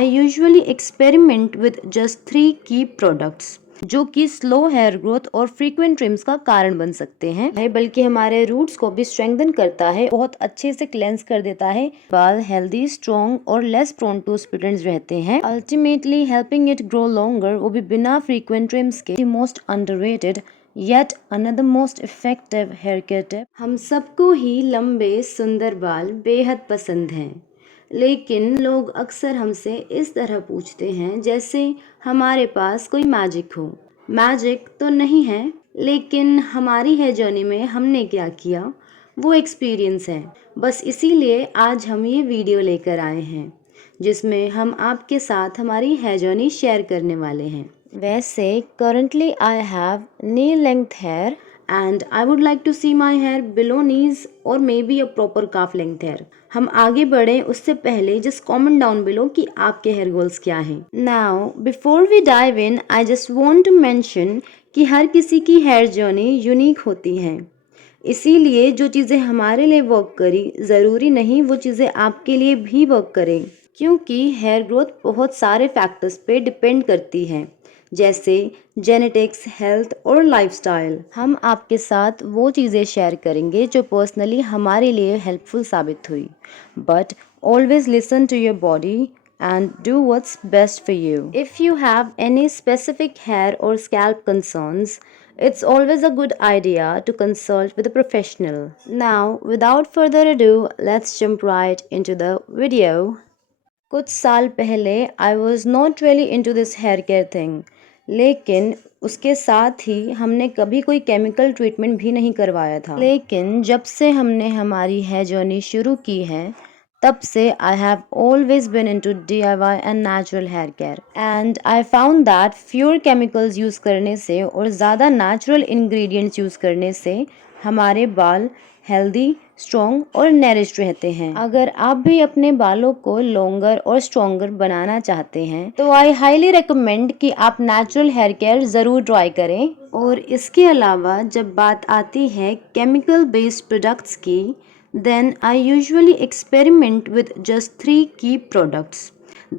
I usually experiment with just 3 key products जो कि slow hair growth और frequent TRIMS का कारण बन सकते हैं, बल्कि हमारे रूट्स को भी स्ट्रेंथन करता है, बहुत अच्छे से क्लेंस कर देता है। बाल हेल्दी, स्ट्रॉन्ग और लेस प्रोन टू स्प्लिटेंस रहते हैं, ultimately helping it grow longer, वो भी बिना फ्रीक्वेंट ट्रिम्स के। Most underrated yet another most effective hair care tip. हम सबको ही लंबे सुंदर बाल बेहद पसंद हैं, लेकिन लोग अक्सर हमसे इस तरह पूछते हैं जैसे हमारे पास कोई मैजिक हो। मैजिक तो नहीं है, लेकिन हमारी हेयर जर्नी में हमने क्या किया वो एक्सपीरियंस है। बस इसीलिए आज हम ये वीडियो लेकर आए हैं जिसमें हम आपके साथ हमारी हेयर जर्नी शेयर करने वाले हैं। वैसे currently I have knee length hair and I would like to see my hair below knees or maybe a proper calf length hair। हम आगे बढ़े उससे पहले just comment down below कि आपके हेयर गोल्स क्या हैं। Now before we dive in, I just want to mention कि हर किसी की हेयर जर्नी यूनिक होती है, इसीलिए जो चीज़ें हमारे लिए वर्क करी ज़रूरी नहीं वो चीज़ें आपके लिए भी वर्क करें, क्योंकि हेयर ग्रोथ बहुत सारे फैक्टर्स पे डिपेंड करती है, जैसे जेनेटिक्स, हेल्थ और लाइफस्टाइल। हम आपके साथ वो चीज़ें शेयर करेंगे जो पर्सनली हमारे लिए हेल्पफुल साबित हुई, but always listen to your body and do what's best for you. If you have any specific hair or scalp concerns, it's always a good idea to consult with a professional. Now, without further ado, let's jump right into the video. कुछ साल पहले I was not really into this hair care thing, लेकिन उसके साथ ही हमने कभी कोई chemical treatment भी नहीं करवाया था। लेकिन जब से हमने हमारी हेयर जर्नी शुरू की है, तब से I have always been into DIY and natural hair care, and I found that fewer chemicals use करने से और ज़्यादा natural ingredients यूज़ करने से हमारे बाल हेल्दी, स्ट्रॉन्ग और नरिश्ड रहते हैं। अगर आप भी अपने बालों को लॉन्गर और स्ट्रॉन्गर बनाना चाहते हैं तो आई हाईली रिकमेंड कि आप नेचुरल हेयर केयर ज़रूर ट्राई करें। और इसके अलावा जब बात आती है केमिकल बेस्ड प्रोडक्ट्स की, then I usually experiment with just 3 key products,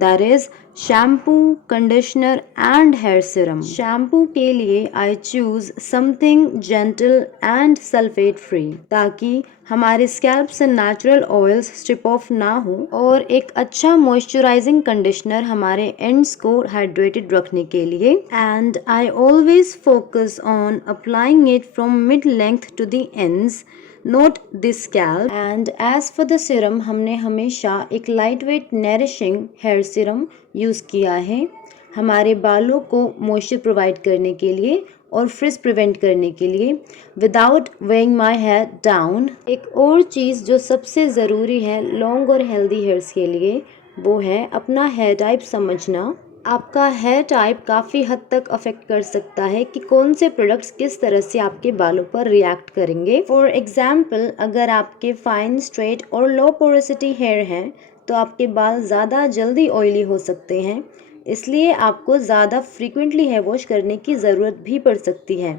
that is shampoo, conditioner and hair serum. Shampoo के लिए I choose something gentle and sulfate free, ताकि हमारे स्कैल्प से नेचुरल ऑयल्स स्ट्रिप ऑफ ना हो, और एक अच्छा मॉइस्चराइजिंग कंडीशनर हमारे एंड्स को हाइड्रेटेड रखने के लिए। And I always focus on applying it from mid length to the ends, not this scalp. And as for the serum, हमने हमेशा एक light weight nourishing hair serum use किया है हमारे बालों को मॉइस्चर प्रोवाइड करने के लिए और फ्रिज प्रिवेंट करने के लिए, without weighing my hair down. एक और चीज़ जो सबसे ज़रूरी है लॉन्ग और हेल्दी हेयर्स के लिए, वो है अपना हेयर टाइप समझना। आपका हेयर टाइप काफ़ी हद तक अफेक्ट कर सकता है कि कौन से प्रोडक्ट्स किस तरह से आपके बालों पर रिएक्ट करेंगे। फॉर एग्जाम्पल, अगर आपके फाइन, स्ट्रेट और लो पोरोसिटी हेयर हैं तो आपके बाल ज़्यादा जल्दी ऑयली हो सकते हैं, इसलिए आपको ज़्यादा फ्रीक्वेंटली हेयर वॉश करने की ज़रूरत भी पड़ सकती है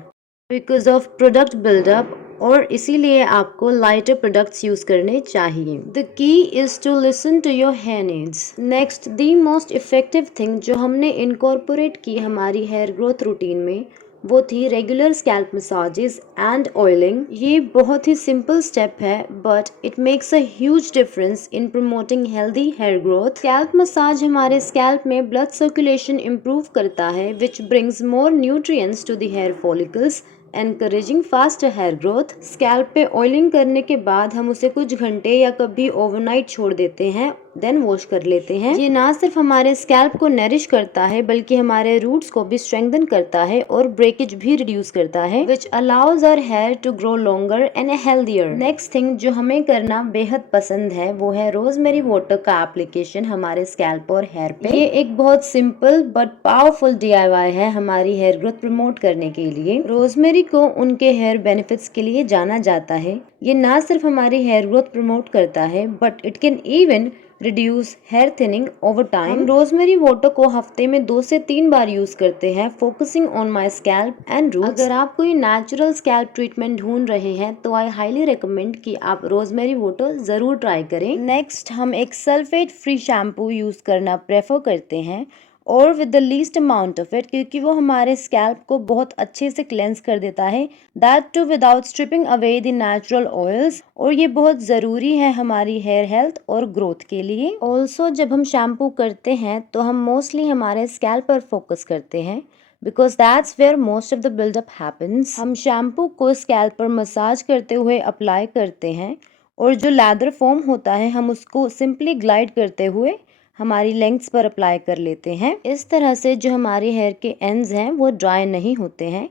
बिकॉज ऑफ प्रोडक्ट बिल्डअप, और इसीलिए आपको लाइटर प्रोडक्ट्स यूज़ करने चाहिए। The key is to listen to your hair needs. Next, the most effective thing जो हमने इनकॉर्पोरेट की हमारी हेयर ग्रोथ रूटीन में, वो थी regular scalp massages and oiling. ये बहुत ही सिंपल स्टेप है, but it makes a huge difference in promoting healthy hair growth. Scalp massage हमारे स्कैल्प में ब्लड सर्कुलेशन इम्प्रूव करता है, which brings more nutrients to the hair follicles, encouraging fast hair growth. Scalp पे oiling करने के बाद हम उसे कुछ घंटे या कभी ओवरनाइट छोड़ देते हैं, देन वॉश कर लेते हैं। ये ना सिर्फ हमारे स्कैल्प को नरिश करता है, बल्कि हमारे रूट्स को भी स्ट्रेंथन करता है और ब्रेकेज भी रिड्यूस करता है, which allows our hair to grow longer and healthier. Next thing जो हमें करना बेहद पसंद है, वो है रोजमेरी वाटर का एप्लीकेशन हमारे स्कैल्प और हेयर पे। ये एक बहुत सिंपल बट पावरफुल DIY है हमारी हेयर ग्रोथ प्रमोट करने के लिए। रोजमेरी को उनके हेयर बेनिफिट्स के लिए जाना जाता है, ये ना सिर्फ हमारी हेयर ग्रोथ प्रमोट करता है but it can even reduce hair thinning over time. हम रोजमेरी वाटर को हफ्ते में 2 से 3 बार यूज करते हैं, focusing on my scalp and roots. अगर आप कोई नेचुरल स्कैल्प ट्रीटमेंट ढूंढ रहे हैं तो आई हाईली रिकमेंड कि आप रोजमेरी वाटर जरूर ट्राई करें। नेक्स्ट हम एक सल्फेट फ्री शैम्पू यूज करना प्रेफर करते हैं और with the least amount of it, क्योंकि वो हमारे स्कैल्प को बहुत अच्छे से क्लेंस कर देता है, that too without stripping away the natural oils. और ये बहुत ज़रूरी है हमारी हेयर हेल्थ और ग्रोथ के लिए। ऑल्सो जब हम शैम्पू करते हैं तो हम मोस्टली हमारे स्कैल्प पर फोकस करते हैं because that's where most of the buildup happens. हम शैम्पू को स्कैल्प पर मसाज करते हुए अप्लाई करते हैं और जो लैदर फॉर्म होता है हम उसको सिंपली ग्लाइड करते हुए हमारी लेंथ्स पर अप्लाई कर लेते हैं। इस तरह से जो हमारे हेयर के एंड्स हैं वो ड्राई नहीं होते हैं।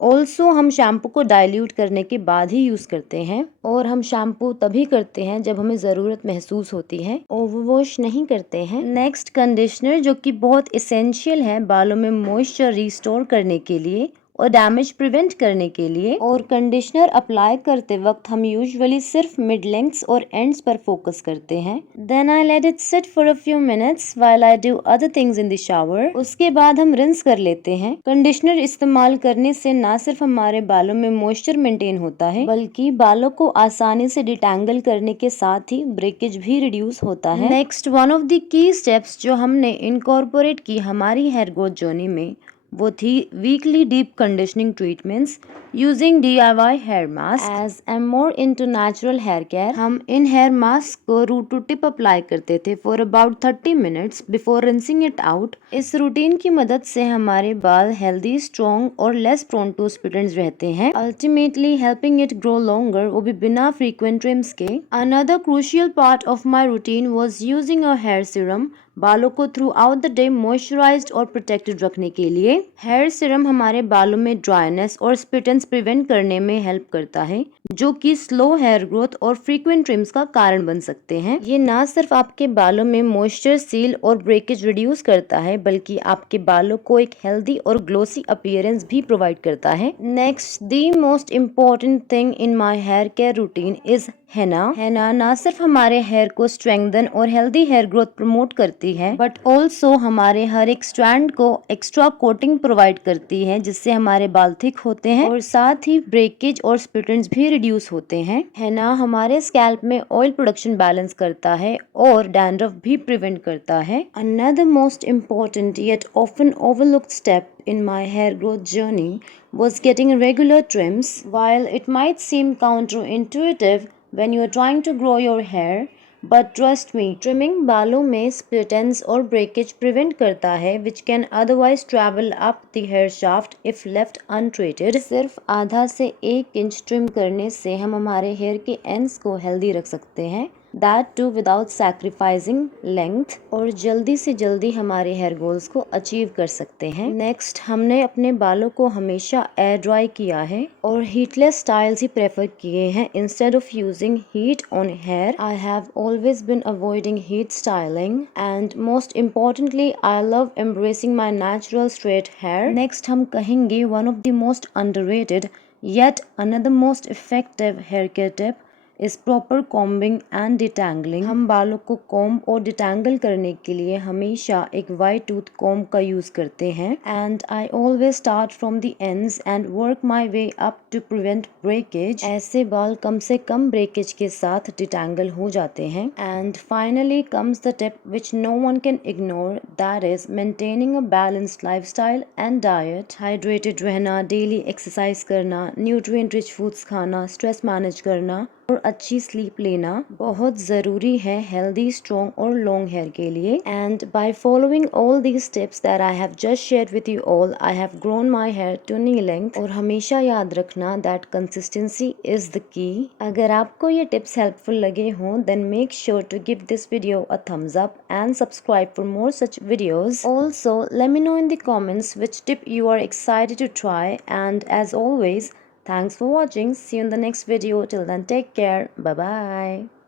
ऑल्सो हम शैम्पू को डाइल्यूट करने के बाद ही यूज़ करते हैं और हम शैम्पू तभी करते हैं जब हमें ज़रूरत महसूस होती है, ओवर वॉश नहीं करते हैं। नेक्स्ट कंडीशनर, जो कि बहुत इसेंशियल है बालों में मॉइस्चर रिस्टोर करने के लिए और डैमेज प्रिवेंट करने के लिए। और कंडीशनर अप्लाई करते वक्त हम यूजुअली सिर्फ मिड लेंथ्स और एंड्स पर फोकस करते हैं। Then I let it sit for a few minutes while I do other things in the shower. उसके बाद हम रिंस कर लेते हैं। कंडीशनर इस्तेमाल करने से ना सिर्फ हमारे बालों में मॉइस्चर मेंटेन होता है बल्कि बालों को आसानी से डिटैंगल करने के साथ ही ब्रेकेज भी रिड्यूस होता है। Next one of the key steps जो हमने इनकॉर्पोरेट की हमारी हेयर ग्रोथ जर्नी में वो थी weekly deep conditioning treatments using DIY hair mask. As I am more into natural hair care, हम इन हेयर मास्क को रूट टू टिप अप्लाई करते थे for about 30 minutes before rinsing it out. इस routine की मदद से हमारे बाल हेल्दी, स्ट्रॉन्ग और लेस प्रोन टू स्प्लिटेंस रहते हैं, ultimately helping it grow longer, वो भी बिना फ्रीक्वेंट ट्रिम्स के। Another crucial part of my routine was using a hair serum, बालों को throughout the day moisturised और प्रोटेक्टेड रखने के लिए। हेयर सीरम हमारे बालों में ड्राइनेस और स्प्लिटेंस प्रिवेंट करने में हेल्प करता है, जो कि स्लो हेयर ग्रोथ और फ्रीक्वेंट ट्रिम्स का कारण बन सकते हैं। ये ना सिर्फ आपके बालों में मॉइस्चर सील और ब्रेकेज रिड्यूस करता है बल्कि आपके बालों को एक हेल्दी और ग्लोसी अपीयरेंस भी प्रोवाइड करता है। Next, the most important thing in my hair care routine is henna. Henna ना सिर्फ हमारे हेयर को स्ट्रेंथन और हेल्दी हेयर ग्रोथ प्रमोट करती है बट ऑल्सो हमारे हर एक स्ट्रैंड को एक्स्ट्रा कोटिंग प्रोवाइड करती है, जिससे हमारे बाल थिक होते हैं और साथ ही ब्रेकेज और स्प्लिटेंस भी रिड्यूस होते हैं। हेना हमारे स्कैल्प में ऑयल प्रोडक्शन बैलेंस करता है और डैंड्रफ भी प्रिवेंट करता है। Another most important yet often overlooked step in my hair growth journey was getting regular trims. While it might seem counterintuitive when you are trying to grow your hair, but trust me, trimming बालों में splittens और breakage prevent करता है, which can otherwise travel up the hair shaft if left untreated. सिर्फ आधा से 1 inch trim करने से हम हमारे हेयर के एंड्स को हेल्दी रख सकते हैं, that too without sacrificing length, और जल्दी से जल्दी हमारे हेयर गोल्स को अचीव कर सकते हैं। नेक्स्ट, हमने अपने बालों को हमेशा एयर ड्राई किया है और हीटलेस स्टाइल्स ही प्रेफर किए हैं instead of using heat on hair. I have always been avoiding heat styling and most importantly I love embracing my natural straight hair. Next हम कहेंगे one of the most underrated yet another most effective hair care tip is proper combing and detangling. हम बालों को comb और detangle करने के लिए हमेशा एक वाइट टूथ कॉम्ब का यूज करते हैं and I always start from the ends and work my way up to prevent breakage. ऐसे बाल कम से कम ब्रेकेज के साथ डिटैंगल हो जाते हैं। And finally comes the tip which no one can ignore, that is maintaining a balanced lifestyle and diet. Hydrated रहना, daily exercise करना, न्यूट्रिएंट रिच फूड्स खाना, स्ट्रेस मैनेज करना और अच्छी स्लीप लेना बहुत ज़रूरी है हेल्दी, स्ट्रॉन्ग और लॉन्ग हेयर के लिए। And by following all these tips that I have just shared with you all, I have grown my hair to knee length. और हमेशा याद रखना that consistency is the key. अगर आपको ये टिप्स हेल्पफुल लगे हों then make sure to give this video a thumbs up and subscribe for more such videos. Also, let me know in the comments which tip you are excited to try, and as always, thanks for watching. See you in the next video. Till then, take care. Bye bye.